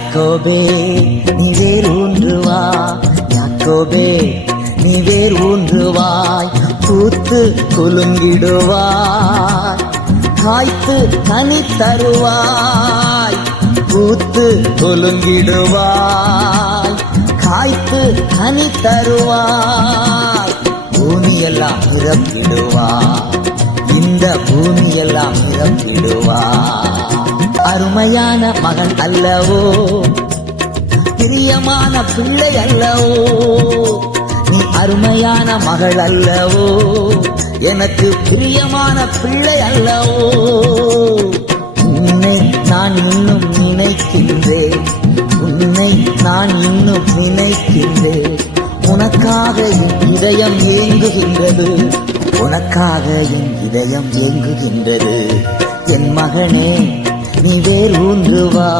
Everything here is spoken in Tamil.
யாக்கோபே நீ வேர் ஊன்றுவா, யாக்கோபே நீ வேர் ஊன்றுவாய், பூத்து குலுங்கிடுவாய், காய்த்து கனி தருவாய், பூத்து குலுங்கிடுவாய், காய்த்து கனி தருவாய், பூமியெல்லாம் நிரப்பிடுவாய், இந்த பூமியெல்லாம் நிரப்பிடுவாய். அருமையான மகன் அல்லவோ, பிரியமான பிள்ளை அல்லவோ, நீ அருமையான மகள் அல்லவோ, எனக்கு பிரியமான பிள்ளை அல்லவோ. உன்னை நான் இன்னும் நினைக்கின்றேன், உன்னை நான் இன்னும் நினைக்கின்றேன், உனக்காக என் இதயம் ஏங்குகின்றது, உனக்காக என் இதயம் ஏங்குகின்றது. என் மகனே நீ வேர் ஊன்றுவா.